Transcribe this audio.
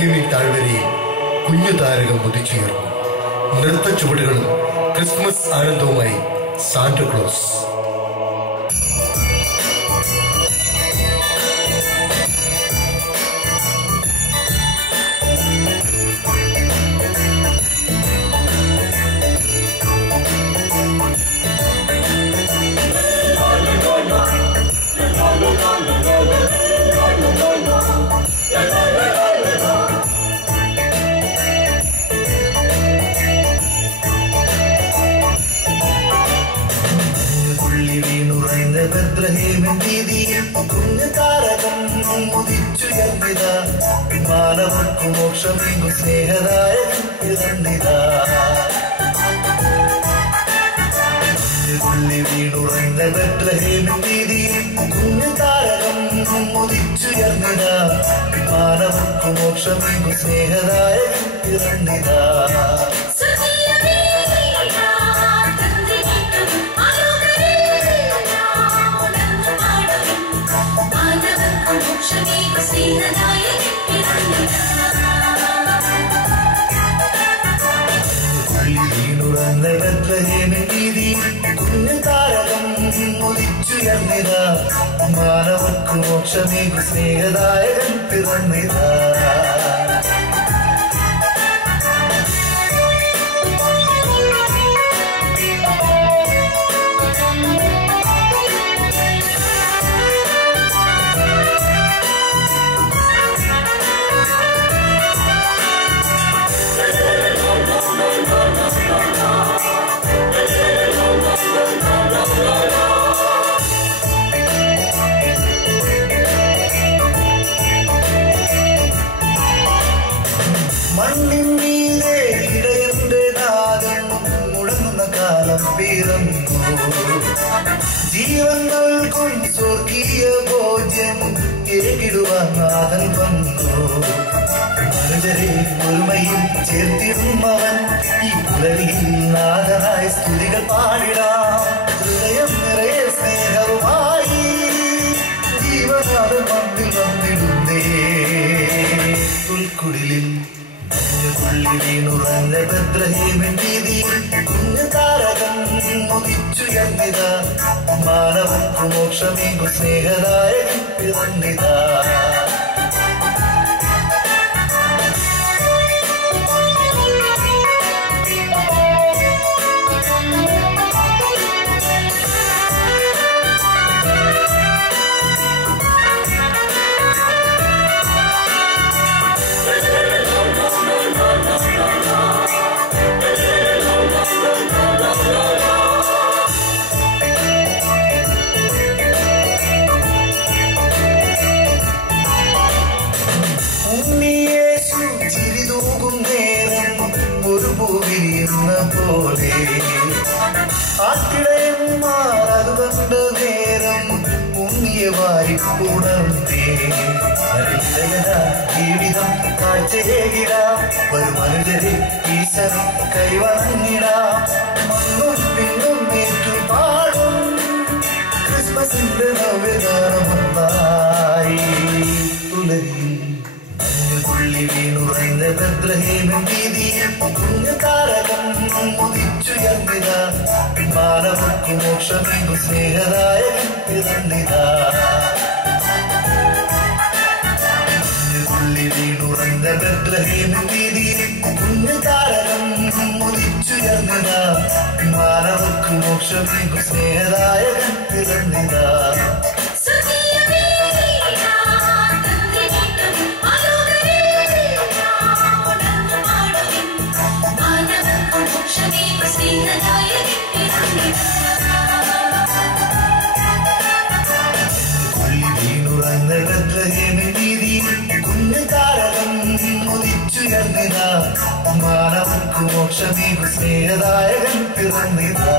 ബെത്ലഹേമിൻ താഴ്വരയിൽ കുഞ്ഞു താരകം ഉദിച്ചുയർന്നു. നൃത്ത ചുവടുകളും ക്രിസ്മസ് ആനന്ദവുമായി സാന്റക്ലോസ്. ബെത്ലഹേമിൻ വീതിയിൽ കുഞ്ഞു താരകം ഉദിച്ചുയർന്നിതാ. മാനവർക്കു മോക്ഷമേകും സ്നേഹദായകൻ പിറന്നിതാ. തുള്ളി വീണുറങ്ങ ബെത്ലഹേമിൻ വീതിയിൽ കുഞ്ഞു താരകം ഉദിച്ചുയർന്നിതാ. മാനവർക്കു മോക്ഷമേകും സ്നേഹദായകൻ പിറന്നിതാ. വീണുറങ്ങ ബെത്ലഹേമിൻ വീതിയിൽ കുഞ്ഞു താരകം ഉദിച്ചുയർന്നിതാ. മാനവർക്കു മോക്ഷമേകും സ്നേഹദായകൻ പിറന്നിതാ. മണ്ണിൻ മീതെ ഇടയന്റെ നാദം മുഴങ്ങുന്ന കാലം പിറന്നു. ജീവങ്ങൾക്കും സ്വർഗീയ ഭോജ്യം ഏകിടുവാൻ നാഥൻ വന്നു. മനുജരെ ഒരുമയിൽ ചേർത്തിടും അവൻ. ഈ പുലരിയിൽ നാഥനായ സ്തുതികൾ പാടിടാം. ഹൃദയം നിറയെ സ്നേഹവുമായി ജീവനാഥൻ മണ്ണിൽ വന്നിടുന്നേ. പുൽക്കുടിലിൽ തുള്ളി വീണുറങ്ങ ബെത്ലഹേമിൻ വീതിയിൽ കുഞ്ഞു താരകം ഉദിച്ചുയർന്നിതാ. മാനവർക്കു മോക്ഷമേകും സ്നേഹദായകൻ പിറന്നിതാ. ഉണ്ണിയേശു ചിരിതൂകും നേരം ഒരു പൂവിരിയുന്ന പോലെ. ആട്ടിടയന്മാർ അത് കണ്ട നേരം ഉണ്ണിയെ വാരിപ്പുണർന്നേ. ജീവിതം കാഴ്ചയേകിടാം. ഒരു മനുജരെ ഈശ്വരൻ കൈവണങ്ങിടാം. മണ്ണും പിന്നും ഏറ്റു പാടും ക്രിസ്മസിന്റെ നവ്യഗാനമൊന്നായി. പുലരിയിൽ തുള്ളി വീണുറങ്ങ ബെത്ലഹേമിൻ വീതിയിൽ കുഞ്ഞു താരകം ഉദിച്ചുയർന്നിതാ. മാനവർക്കു മോക്ഷമേകും സ്നേഹദായകൻ പിറന്നിതാ. തുള്ളി വീണുറങ്ങ ബെത്ലഹേമിൻ വീതിയിൽ കുഞ്ഞു താരകം ഉദിച്ചുയർന്നിതാ. മാനവർക്കു മോക്ഷമേകും സ്നേഹദായകൻ പിറന്നിതാ. വീണുറങ്ങ ബെത്ലഹേമിൻ വീതിയിൽ കുഞ്ഞു താരകം ഉദിച്ചുയർന്നിതാ. മാനവർക്കു മോക്ഷമേകും സ്നേഹദായകൻ പിറന്നിതാ.